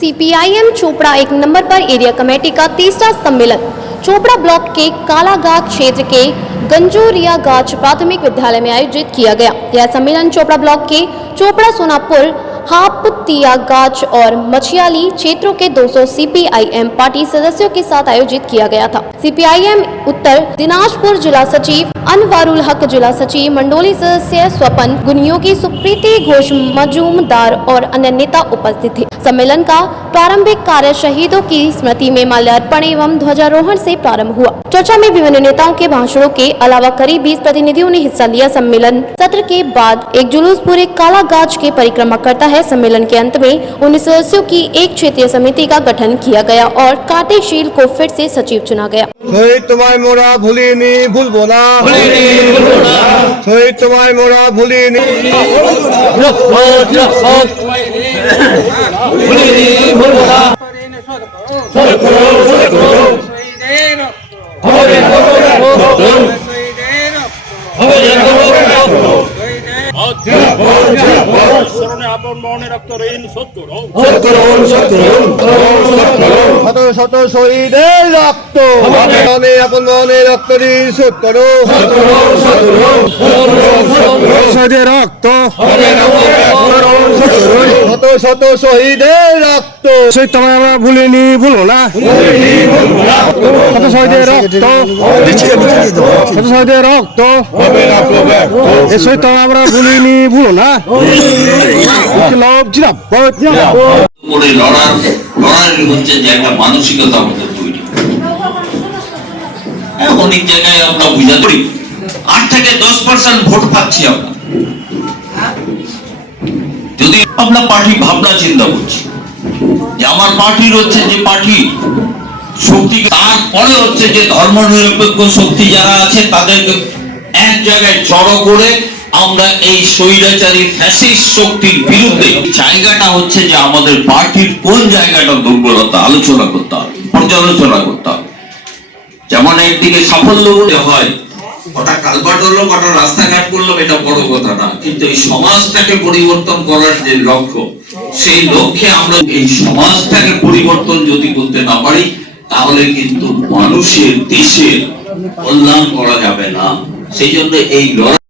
CPIM Chopra एक number पर area committee का तीसरा सम्मेलन। चोपड़ा ब्लॉक के कालागा क्षेत्र के गंजोरिया गाज प्राथमिक विद्यालय में आयोजित किया गया। यह सम्मेलन चोपड़ा ब्लॉक के चोपड़ा सोनापुर हापुतिया गाछ और मछियाली क्षेत्रों के 200 सीपीआईएम पार्टी सदस्यों के साथ आयोजित किया गया था। सीपीआईएम उत्तर दिनाजपुर जिला सचिव, अनवारुल हक जिला सचिव, मंडोली सदस्य स्वपन गुनियोगी सुप्रीति घोष, मजूमदार और अन्य नेता उपस्थित थे। सम्मेलन का प्रारंभिक कार्य शहीदों की स्मृति में माल्यार्पण एवं ध्वजारोहण से प्रारंभ हुआ। चर्चा में विभिन्न नेताओं के भाषणों के अलावा करीब 20 प्रतिनिधियों ने हिस्सा लिया। सम्मेलन सत्र के बाद एक जुलूस पूरे कालागाज के परिक्रमा करता है। यह सम्मेलन के अंत में उन्नीस सदस्यों की एक क्षेत्रीय समिति का गठन किया गया और कांटेशील को फिर से सचिव चुना गया। मोरा भूली भूल बोला मोरा भूली শত শত শহীদের রক্ত। মনে আপন মনে রক্ত ঋণ শোধ করো। শহীদের রক্ত। শত শহীদের রক্ত। সেই তোমায় আমরা ভুলিনি ভুলবো না। শত শহীদের রক্ত। শত শহীদের রক্ত। এই শহীদ তোমায় আমরা ভুলিনি ভুলো না। লাভ জিরাপদ করে লড়ার লড়াই হচ্ছে যে একটা মানসিকতা আমাদের তৈরি। অনেক জায়গায় আমরা বুঝা করি আট থেকে দশ পার্সেন্ট ভোট পাচ্ছি আমরা। আমরা পার্টি ভাবনা চিন্তা করছি। যে আমার পার্টির হচ্ছে যে পার্টি শক্তি, তারপরে হচ্ছে যে ধর্ম নিরপেক্ষ শক্তি যারা আছে, তাদেরকে এক জায়গায় জড়ো করে আমরা এই স্বৈরাচারী ফ্যাসিস্ট শক্তির বিরুদ্ধে জায়গাটা হচ্ছে যে আমাদের পার্টির কোন জায়গাটা দুর্বলতা আলোচনা করতে হবে, পর্যালোচনা করতে হবে। যেমন একদিকে সাফল্য হয় কটা কালভার্ট হলো কটা রাস্তাঘাট করলাম এটা বড় কথা না। কিন্তু এই সমাজটাকে পরিবর্তন করার যে লক্ষ্য, সেই লক্ষ্যে আমরা এই সমাজটাকে পরিবর্তন যদি করতে না পারি, তাহলে কিন্তু মানুষের দেশের কল্যাণ করা যাবে না। সেই জন্য এই লড়াই